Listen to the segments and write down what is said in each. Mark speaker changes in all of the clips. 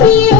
Speaker 1: Thank you.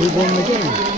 Speaker 1: We won the game.